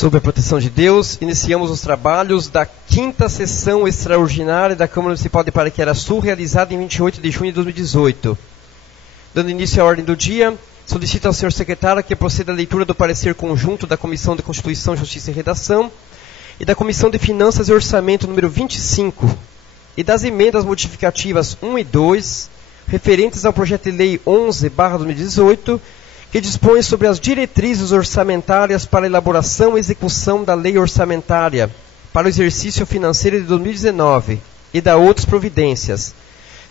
Sob a proteção de Deus, iniciamos os trabalhos da 5ª sessão extraordinária da Câmara Municipal de Paraqueraçu, realizada em 28 de junho de 2018. Dando início à ordem do dia, solicito ao senhor secretário que proceda a leitura do parecer conjunto da Comissão de Constituição, Justiça e Redação e da Comissão de Finanças e Orçamento número 25 e das emendas modificativas 1 e 2, referentes ao projeto de lei 11/2018, que dispõe sobre as diretrizes orçamentárias para a elaboração e execução da lei orçamentária para o exercício financeiro de 2019 e da outras providências,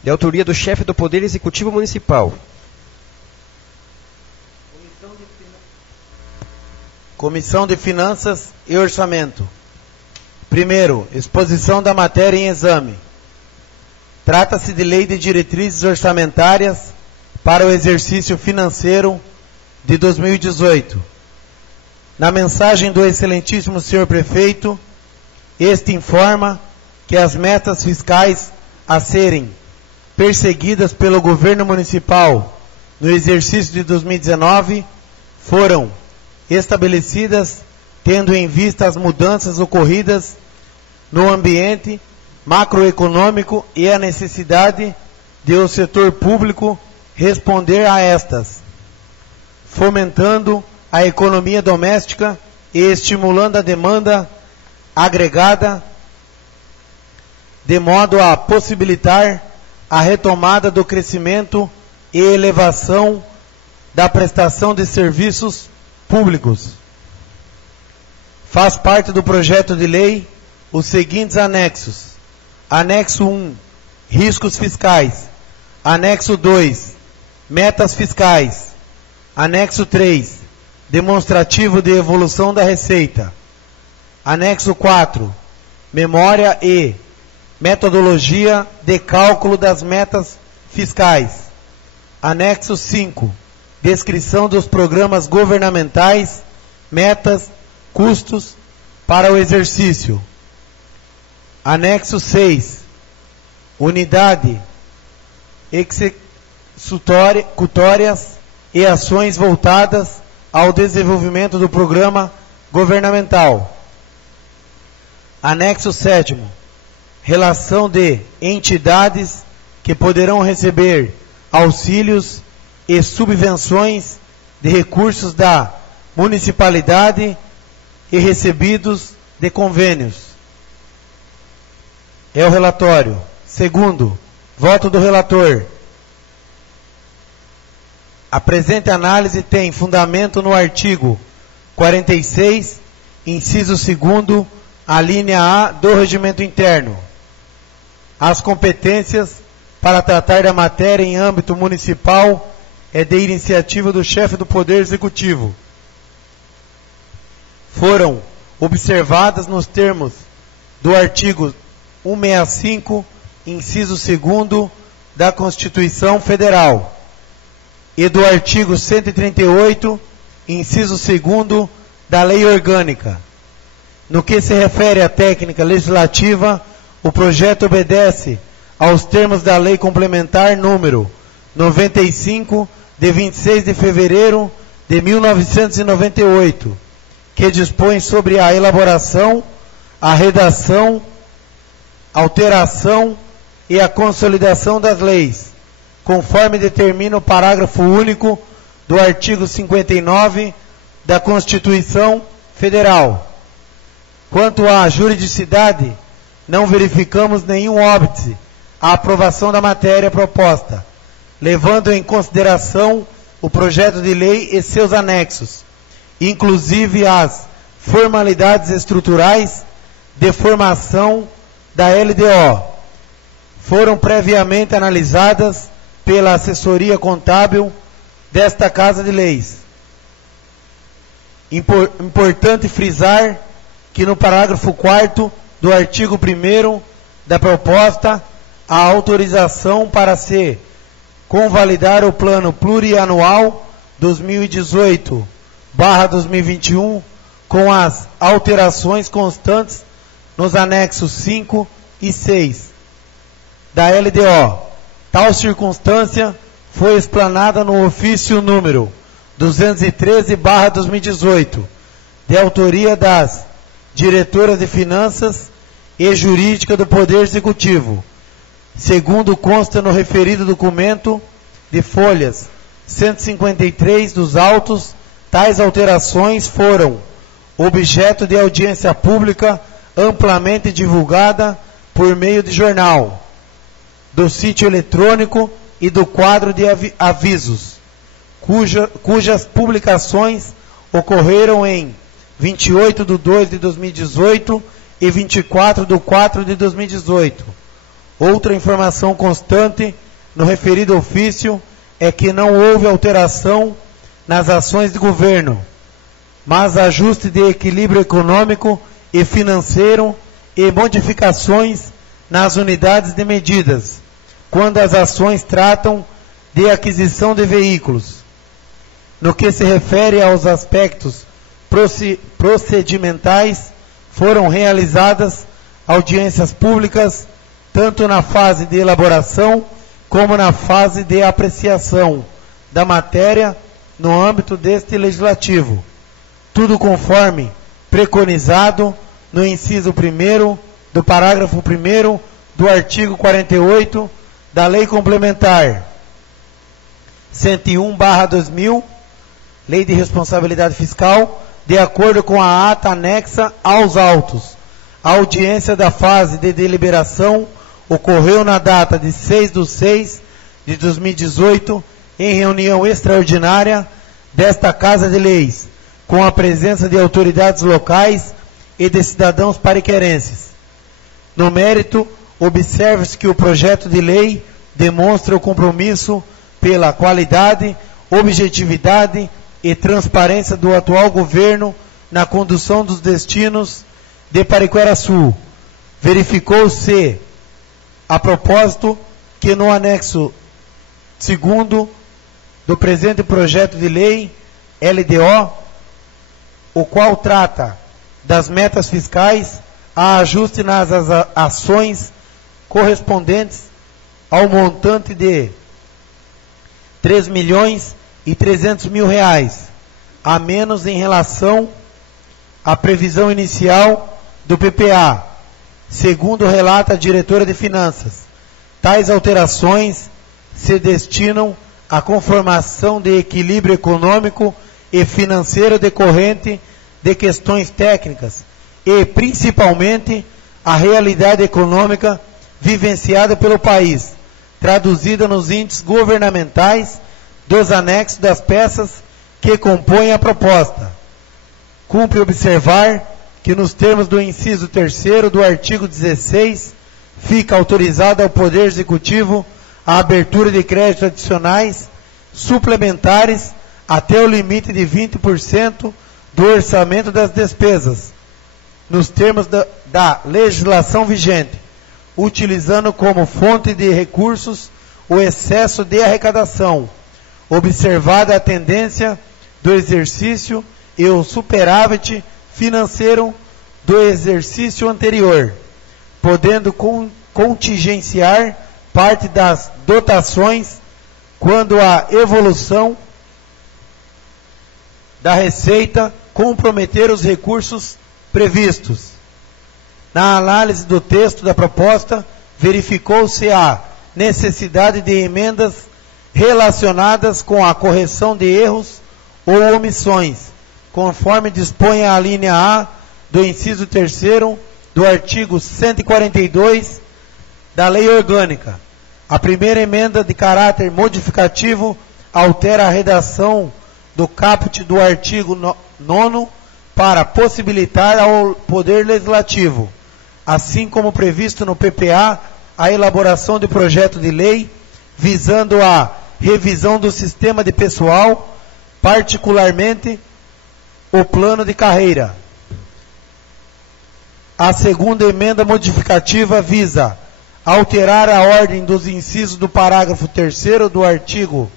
de autoria do chefe do Poder Executivo Municipal. Comissão de Finanças e Orçamento. Primeiro, exposição da matéria em exame. Trata-se de lei de diretrizes orçamentárias para o exercício financeiro de 2018. Na mensagem do excelentíssimo senhor prefeito, este informa que as metas fiscais a serem perseguidas pelo governo municipal no exercício de 2019 foram estabelecidas tendo em vista as mudanças ocorridas no ambiente macroeconômico e a necessidade de o setor público responder a estas, fomentando a economia doméstica e estimulando a demanda agregada, de modo a possibilitar a retomada do crescimento e elevação da prestação de serviços públicos. Faz parte do projeto de lei os seguintes anexos: Anexo 1, riscos fiscais. Anexo 2, metas fiscais. Anexo 3, demonstrativo de evolução da receita. Anexo 4, memória e metodologia de cálculo das metas fiscais. Anexo 5, descrição dos programas governamentais, metas, custos para o exercício. Anexo 6, unidade executórias e ações voltadas ao desenvolvimento do programa governamental. Anexo 7º, relação de entidades que poderão receber auxílios e subvenções de recursos da municipalidade e recebidos de convênios. É o relatório. Segundo, voto do relator. A presente análise tem fundamento no artigo 46, inciso 2º, a linha A do Regimento Interno. As competências para tratar da matéria em âmbito municipal é de iniciativa do chefe do Poder Executivo. Foram observadas nos termos do artigo 165, inciso 2º da Constituição Federal e do artigo 138, inciso 2º da Lei Orgânica. No que se refere à técnica legislativa, o projeto obedece aos termos da Lei Complementar número 95, de 26 de fevereiro de 1998, que dispõe sobre a elaboração, a redação, alteração e a consolidação das leis, conforme determina o parágrafo único do artigo 59 da Constituição Federal. Quanto à juridicidade, não verificamos nenhum óbice à aprovação da matéria proposta, levando em consideração o projeto de lei e seus anexos, inclusive as formalidades estruturais de formação da LDO. Foram previamente analisadas pela assessoria contábil desta Casa de Leis. Importante frisar que no parágrafo 4º do artigo 1º da proposta, a autorização para se convalidar o plano plurianual 2018/2021 com as alterações constantes nos anexos 5 e 6 da LDO. Tal circunstância foi explanada no ofício número 213/2018, de autoria das diretoras de Finanças e Jurídica do Poder Executivo, segundo consta no referido documento de folhas 153 dos autos. Tais alterações foram objeto de audiência pública amplamente divulgada por meio de jornal, do sítio eletrônico e do quadro de avisos, cujas publicações ocorreram em 28/2 de 2018 e 24/4 de 2018. Outra informação constante no referido ofício é que não houve alteração nas ações de governo, mas ajuste de equilíbrio econômico e financeiro e modificações nas unidades de medidas, quando as ações tratam de aquisição de veículos. No que se refere aos aspectos procedimentais, foram realizadas audiências públicas, tanto na fase de elaboração como na fase de apreciação da matéria no âmbito deste legislativo, tudo conforme preconizado no inciso 1º do parágrafo 1º do artigo 48 da Lei Complementar 101/2000, Lei de Responsabilidade Fiscal, de acordo com a ata anexa aos autos. A audiência da fase de deliberação ocorreu na data de 6/6 de 2018, em reunião extraordinária desta Casa de Leis, com a presença de autoridades locais e de cidadãos pariquerenses. No mérito, observe-se que o projeto de lei demonstra o compromisso pela qualidade, objetividade e transparência do atual governo na condução dos destinos de Pariquera-Sul. Verificou-se, a propósito, que no anexo 2º do presente projeto de lei, LDO, o qual trata das metas fiscais, há ajuste nas ações correspondentes ao montante de R$ 3.300.000, a menos em relação à previsão inicial do PPA, segundo relata a diretora de Finanças. Tais alterações se destinam à conformação de equilíbrio econômico e financeiro decorrente de questões técnicas e, principalmente, a realidade econômica vivenciada pelo país, traduzida nos índices governamentais dos anexos das peças que compõem a proposta. Cumpre observar que, nos termos do inciso 3º do artigo 16, fica autorizado ao Poder Executivo a abertura de créditos adicionais suplementares até o limite de 20% do orçamento das despesas, nos termos da legislação vigente, utilizando como fonte de recursos o excesso de arrecadação, observada a tendência do exercício e o superávit financeiro do exercício anterior, podendo contingenciar parte das dotações quando a evolução da receita comprometer os recursos previstos. Na análise do texto da proposta, verificou-se a necessidade de emendas relacionadas com a correção de erros ou omissões, conforme dispõe a linha A do inciso 3º do artigo 142 da Lei Orgânica. A primeira emenda, de caráter modificativo, altera a redação do caput do artigo 9º para possibilitar ao Poder Legislativo, assim como previsto no PPA, a elaboração de projeto de lei visando a revisão do sistema de pessoal, particularmente o plano de carreira. A segunda emenda modificativa visa alterar a ordem dos incisos do parágrafo 3º do artigo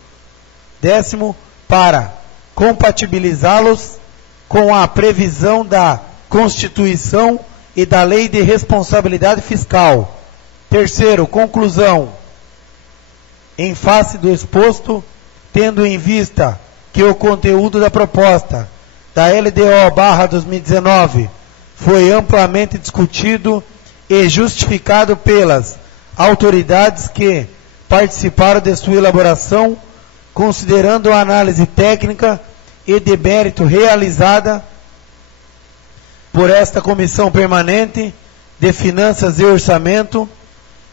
10º para compatibilizá-los com a previsão da Constituição e da Lei de Responsabilidade Fiscal. Terceiro, conclusão. Em face do exposto, tendo em vista que o conteúdo da proposta da LDO/2019 foi amplamente discutido e justificado pelas autoridades que participaram de sua elaboração, considerando a análise técnica e de mérito realizada por esta Comissão Permanente de Finanças e Orçamento,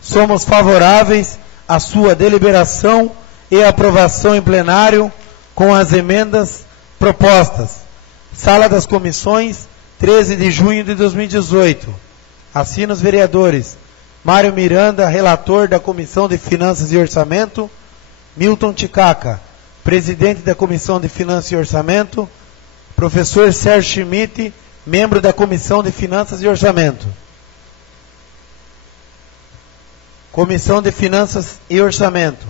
somos favoráveis à sua deliberação e aprovação em plenário com as emendas propostas. Sala das Comissões, 13 de junho de 2018. Assina os vereadores Mário Miranda, relator da Comissão de Finanças e Orçamento, Milton Ticaca, presidente da Comissão de Finanças e Orçamento, professor Sérgio Schmidt, membro da Comissão de Finanças e Orçamento. Comissão de Finanças e Orçamento.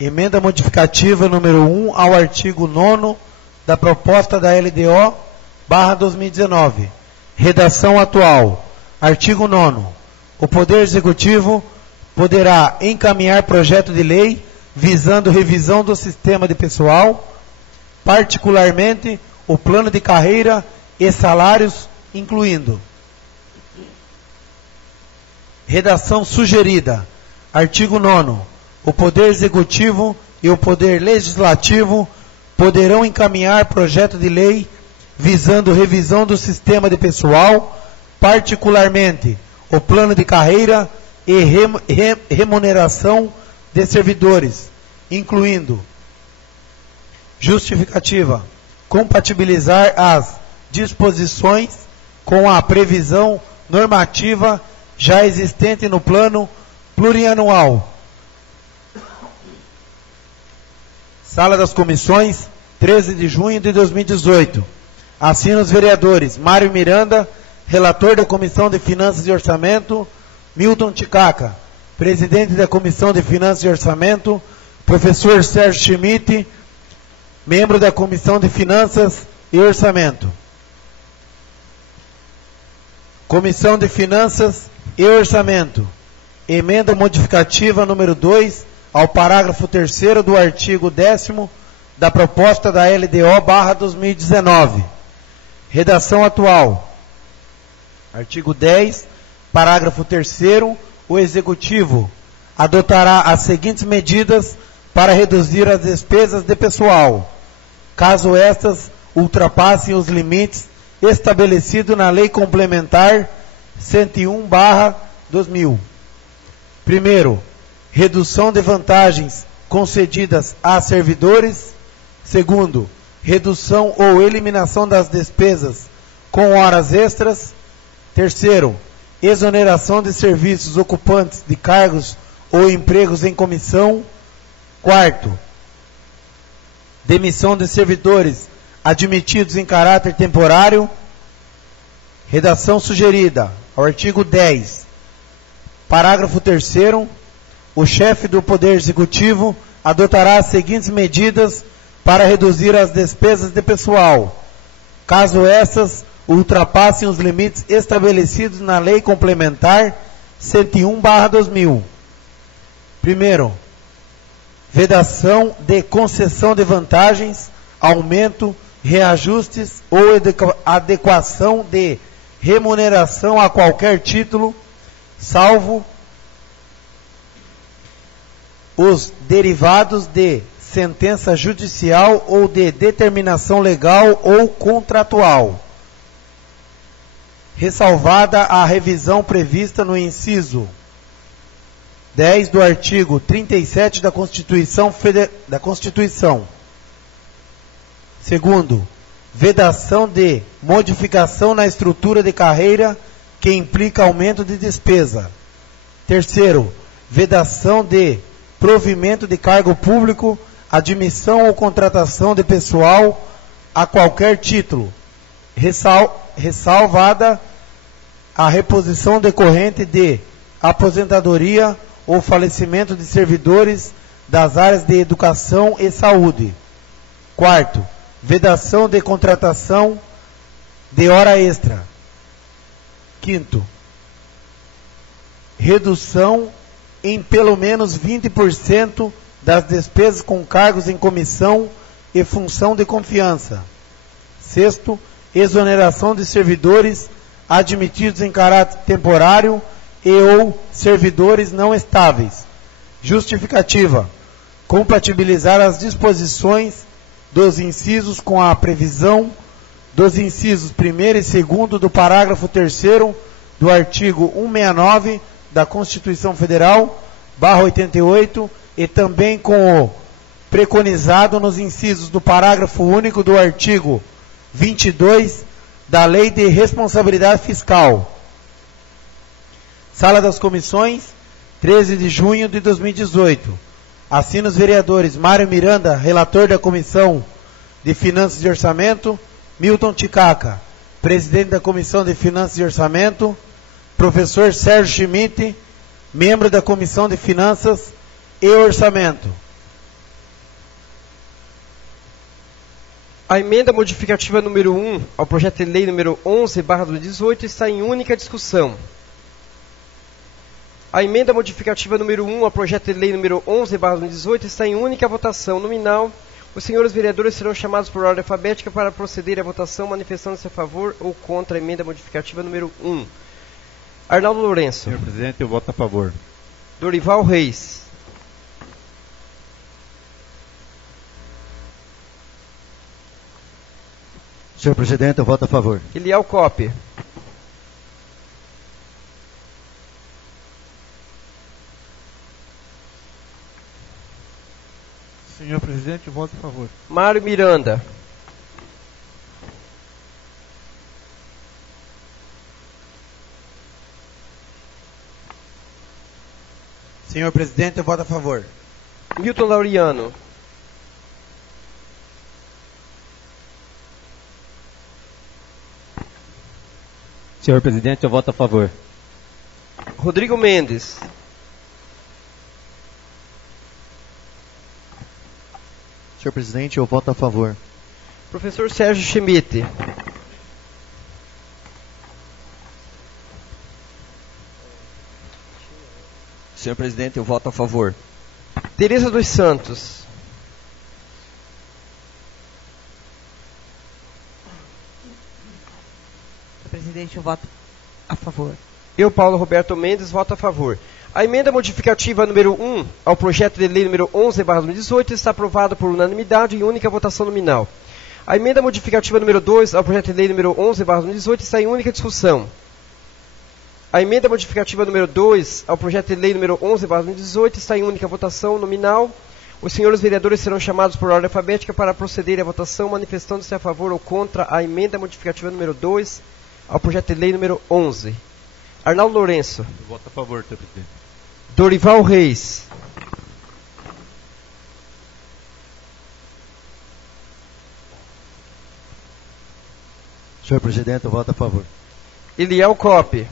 Emenda modificativa número 1 ao artigo 9º da proposta da LDO/2019. Redação atual. Artigo 9º. O Poder Executivo poderá encaminhar projeto de lei visando revisão do sistema de pessoal, particularmente o plano de carreira e salários, incluindo. Redação sugerida. Artigo 9º. O Poder Executivo e o Poder Legislativo poderão encaminhar projeto de lei visando revisão do sistema de pessoal, particularmente o plano de carreira e remuneração de servidores, incluindo. Justificativa. Compatibilizar as disposições com a previsão normativa já existente no plano plurianual. Sala das Comissões, 13 de junho de 2018. Assina os vereadores Mário Miranda, relator da Comissão de Finanças e Orçamento, Milton Ticaca, presidente da Comissão de Finanças e Orçamento, professor Sérgio Schmidt, membro da Comissão de Finanças e Orçamento. Comissão de Finanças e Orçamento. Emenda modificativa número 2 ao parágrafo 3º do artigo 10º da proposta da LDO/2019. Redação atual. Artigo 10, parágrafo 3º. O Executivo adotará as seguintes medidas para reduzir as despesas de pessoal, caso estas ultrapassem os limites estabelecidos na Lei Complementar 101/2000. Primeiro, redução de vantagens concedidas a servidores. Segundo, redução ou eliminação das despesas com horas extras. Terceiro, exoneração de serviços ocupantes de cargos ou empregos em comissão. Quarto, demissão de servidores admitidos em caráter temporário. Redação sugerida ao artigo 10. Parágrafo 3º. O chefe do Poder Executivo adotará as seguintes medidas para reduzir as despesas de pessoal, caso essas ultrapassem os limites estabelecidos na Lei Complementar 101/2000. Primeiro, vedação de concessão de vantagens, aumento, reajustes ou adequação de remuneração a qualquer título, salvo os derivados de sentença judicial ou de determinação legal ou contratual, ressalvada a revisão prevista no inciso 10 do artigo 37 da Constituição. Segundo, vedação de modificação na estrutura de carreira que implica aumento de despesa. Terceiro, vedação de provimento de cargo público, admissão ou contratação de pessoal a qualquer título, ressalvada a reposição decorrente de aposentadoria ou falecimento de servidores das áreas de educação e saúde. Quarto, vedação de contratação de hora extra. Quinto, redução em pelo menos 20% das despesas com cargos em comissão e função de confiança. Sexto, exoneração de servidores admitidos em caráter temporário e ou servidores não estáveis. Justificativa: compatibilizar as disposições dos incisos com a previsão dos incisos 1º e 2º do parágrafo 3º do artigo 169 da Constituição Federal, /88, e também com o preconizado nos incisos do parágrafo único do artigo 22 da Lei de Responsabilidade Fiscal. Sala das Comissões, 13 de junho de 2018. Assina os vereadores Mário Miranda, relator da Comissão de Finanças e Orçamento, Milton Ticaca, presidente da Comissão de Finanças e Orçamento, professor Sérgio Schmidt, membro da Comissão de Finanças e Orçamento. A emenda modificativa número 1 ao projeto de lei número 11/2018 está em única discussão. A emenda modificativa número 1 ao projeto de lei número 11/2018 está em única votação nominal. Os senhores vereadores serão chamados por ordem alfabética para proceder à votação, manifestando-se a favor ou contra a emenda modificativa número 1. Arnaldo Lourenço. Senhor presidente, eu voto a favor. Dorival Reis. Senhor presidente, eu voto a favor. Eliel Coppe. Senhor presidente, eu voto a favor. Mário Miranda. Senhor presidente, eu voto a favor. Milton Laureano. Senhor presidente, eu voto a favor. Rodrigo Mendes. Senhor presidente, eu voto a favor. Professor Sérgio Schmidt. Senhor presidente, eu voto a favor. Tereza dos Santos. Senhor presidente, eu voto a favor. Eu, Paulo Roberto Mendes, voto a favor. A emenda modificativa número 1 ao projeto de lei número 11/2018 está aprovada por unanimidade em única votação nominal. A emenda modificativa número 2 ao projeto de lei número 11/2018 está em única discussão. A emenda modificativa número 2 ao projeto de lei número 11/2018 está em única votação nominal. Os senhores vereadores serão chamados por ordem alfabética para proceder à votação, manifestando-se a favor ou contra a emenda modificativa número 2 ao projeto de lei número 11. Arnaldo Lourenço. Eu voto a favor, senhor presidente. Dorival Reis. Senhor presidente, eu voto a favor. Eliel Coppe.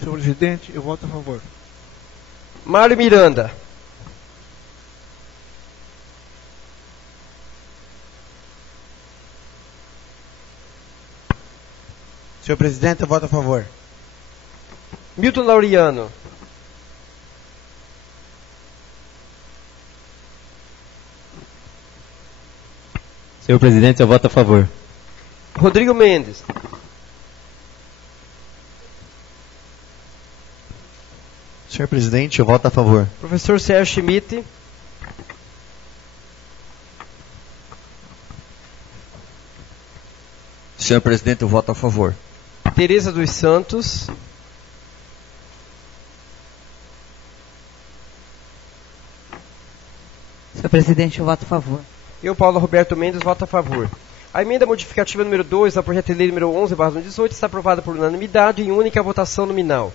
Senhor presidente, eu voto a favor. Mário Miranda. Senhor presidente, eu voto a favor. Milton Laureano. Senhor presidente, eu voto a favor. Rodrigo Mendes. Senhor presidente, eu voto a favor. Professor Sérgio Schmidt. Senhor presidente, eu voto a favor. Tereza dos Santos. Senhor presidente, eu voto a favor. Eu, Paulo Roberto Mendes, voto a favor. A emenda modificativa número 2 ao projeto de lei número 11/2018 está aprovada por unanimidade em única votação nominal.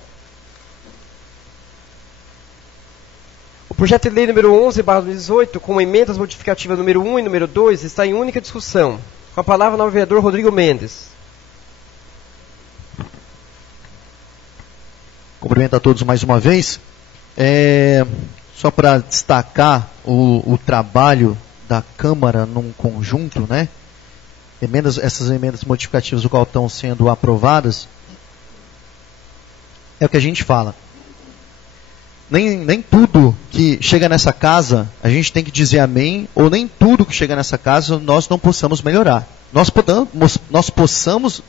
O projeto de lei número 11/2018, com emendas modificativas número 1 e número 2, está em única discussão. Com a palavra, o vereador Rodrigo Mendes. Cumprimento a todos mais uma vez. Só para destacar o trabalho da Câmara num conjunto, né? Essas emendas modificativas do qual estão sendo aprovadas, é o que a gente fala. nem tudo que chega nessa casa a gente tem que dizer amém, ou nem tudo que chega nessa casa nós não possamos melhorar. Nós podemos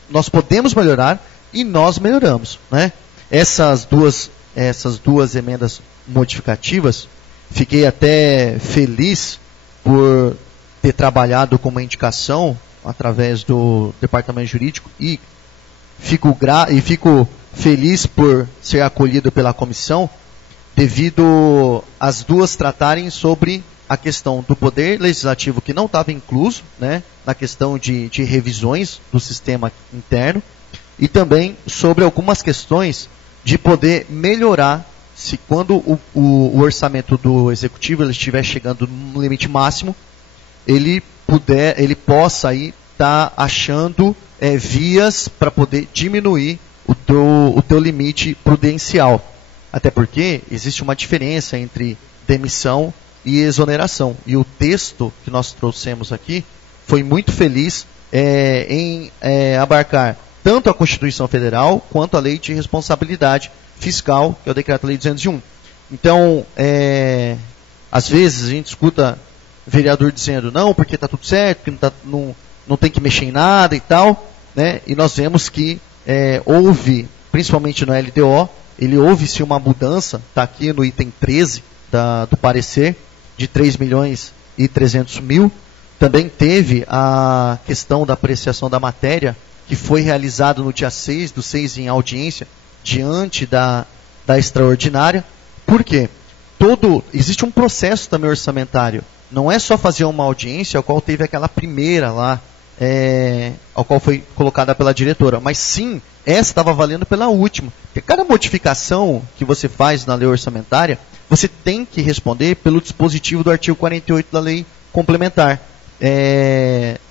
melhorar e nós melhoramos, né? Essas duas emendas modificativas, fiquei até feliz por ter trabalhado com uma indicação através do departamento jurídico e fico feliz por ser acolhido pela comissão, devido as duas tratarem sobre a questão do poder legislativo que não estava incluso, né, na questão de revisões do sistema interno, e também sobre algumas questões de poder melhorar se quando o orçamento do executivo ele estiver chegando no limite máximo, ele possa aí estar achando vias para poder diminuir o teu limite prudencial. Até porque existe uma diferença entre demissão e exoneração. E o texto que nós trouxemos aqui foi muito feliz em abarcar tanto a Constituição Federal quanto a Lei de Responsabilidade Fiscal, que é o Decreto-Lei 201. Então, às vezes a gente escuta vereador dizendo não, porque está tudo certo, que não tem que mexer em nada e tal, né? E nós vemos que houve, principalmente no LDO, houve-se uma mudança, está aqui no item 13 do parecer, de 3.300.000. Também teve a questão da apreciação da matéria, que foi realizado no dia 6/6 em audiência, diante da extraordinária. Por quê? Existe um processo também orçamentário. Não é só fazer uma audiência, ao qual teve aquela primeira lá, ao qual foi colocada pela diretora, mas sim, essa estava valendo pela última. Porque cada modificação que você faz na lei orçamentária, você tem que responder pelo dispositivo do artigo 48 da lei complementar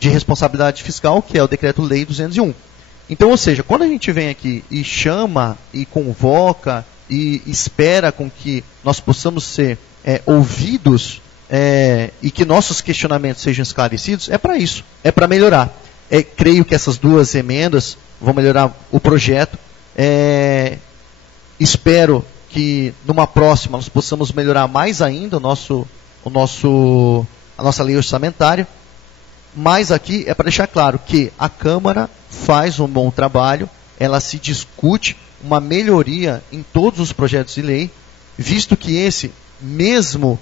de responsabilidade fiscal, que é o Decreto-Lei 201. Então, ou seja, quando a gente vem aqui e chama, e convoca, e espera com que nós possamos ser ouvidos, e que nossos questionamentos sejam esclarecidos, é para isso, é para melhorar. Creio que essas duas emendas vão melhorar o projeto. Espero que numa próxima nós possamos melhorar mais ainda a nossa lei orçamentária. Mas aqui é para deixar claro que a Câmara faz um bom trabalho, ela se discute uma melhoria em todos os projetos de lei, visto que esse, mesmo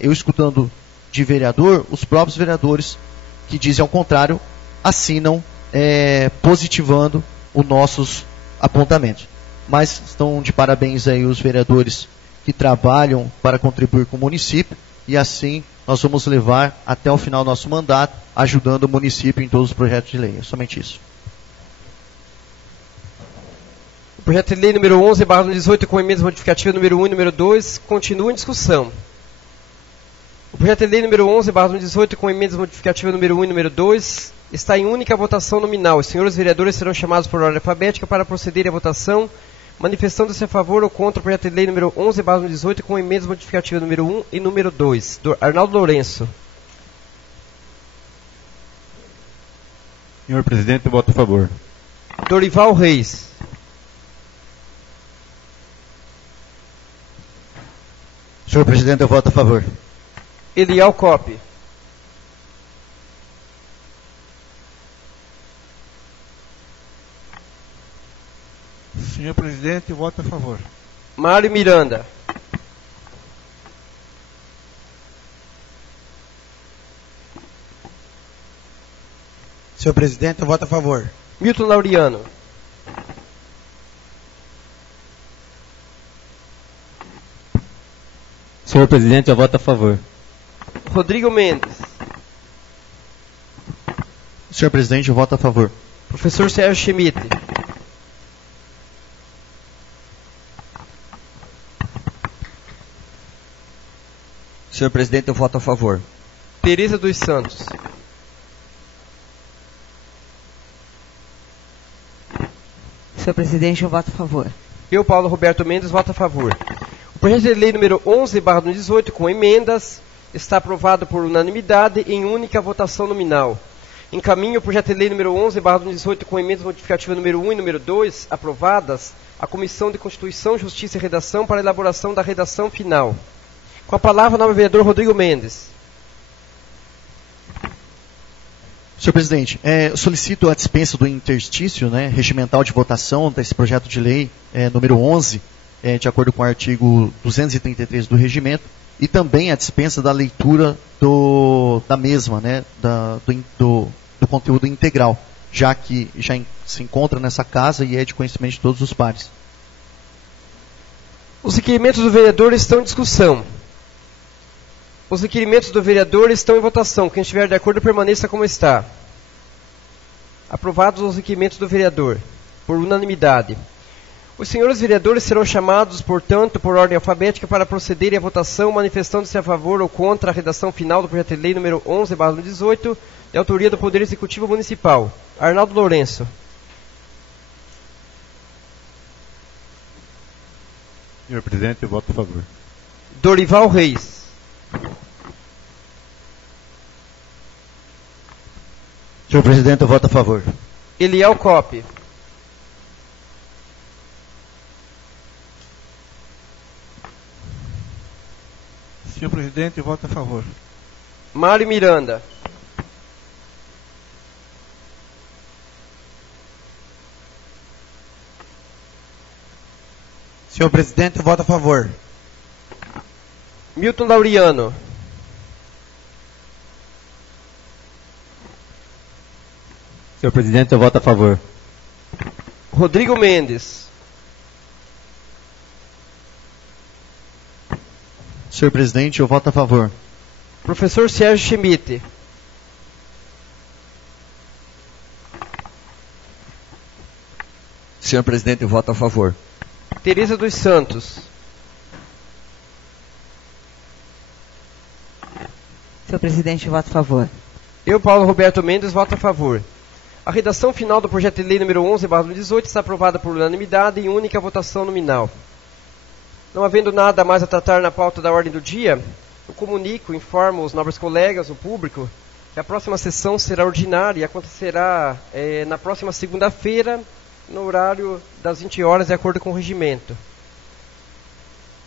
eu escutando de vereador, os próprios vereadores que dizem ao contrário, assinam positivando os nossos apontamentos. Mas estão de parabéns aí os vereadores que trabalham para contribuir com o município, e assim nós vamos levar até o final do nosso mandato, ajudando o município em todos os projetos de lei. É somente isso. O projeto de lei número 11/2018, com emendas modificativas número 1 e número 2, continua em discussão. O projeto de lei número 11/2018, com emendas modificativas número 1 e número 2, está em única votação nominal. Os senhores vereadores serão chamados por ordem alfabética para proceder à votação, manifestando-se a favor ou contra o projeto de lei número 11/2018, com emendas modificativas número 1 e número 2. Arnaldo Lourenço. Senhor presidente, eu voto a favor. Dorival Reis. Senhor presidente, eu voto a favor. Eliel Coppe. Senhor presidente, eu voto a favor. Mário Miranda. Senhor presidente, eu voto a favor. Milton Laureano. Senhor presidente, eu voto a favor. Rodrigo Mendes. Senhor presidente, eu voto a favor. Professor Sérgio Schmidt. Senhor presidente, eu voto a favor. Tereza dos Santos. Senhor presidente, eu voto a favor. Eu, Paulo Roberto Mendes, voto a favor. O projeto de lei número 11/2018, com emendas, está aprovado por unanimidade em única votação nominal. Encaminho o projeto de lei número 11/2018 com emendas modificativas número 1 e número 2 aprovadas à Comissão de Constituição, Justiça e Redação para a elaboração da redação final. Com a palavra, o nobre vereador Rodrigo Mendes. Senhor presidente, solicito a dispensa do interstício, regimental de votação desse projeto de lei número 11, de acordo com o artigo 233 do regimento, e também a dispensa da leitura da mesma, do conteúdo integral, já que já se encontra nessa casa e é de conhecimento de todos os pares. Os requerimentos do vereador estão em discussão. Os requerimentos do vereador estão em votação. Quem estiver de acordo, permaneça como está. Aprovados os requerimentos do vereador, por unanimidade. Os senhores vereadores serão chamados, portanto, por ordem alfabética para procederem à votação, manifestando-se a favor ou contra a redação final do projeto de lei número 11/2018, de autoria do Poder Executivo Municipal. Arnaldo Lourenço. Senhor presidente, eu voto a favor. Dorival Reis. Senhor presidente, eu voto a favor. Eliel Coppe. Senhor presidente, eu voto a favor. Mário Miranda. Senhor presidente, eu voto a favor. Milton Laureano. Senhor presidente, eu voto a favor. Rodrigo Mendes. Senhor presidente, eu voto a favor. Professor Sérgio Schmidt. Senhor presidente, eu voto a favor. Tereza dos Santos. Senhor presidente, eu voto a favor. Eu, Paulo Roberto Mendes, voto a favor. A redação final do projeto de lei número 11/2018 está aprovada por unanimidade em única votação nominal. Não havendo nada mais a tratar na pauta da ordem do dia, eu comunico, informo os nobres colegas, o público, que a próxima sessão será ordinária e acontecerá na próxima segunda-feira, no horário das 20 horas, de acordo com o regimento.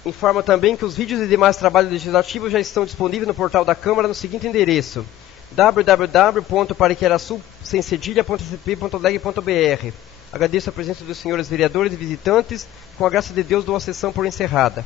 Informo também que os vídeos e demais trabalhos legislativos já estão disponíveis no portal da Câmara no seguinte endereço: www.pariqueraçu.leg.br. Agradeço a presença dos senhores vereadores e visitantes. Com a graça de Deus, dou a sessão por encerrada.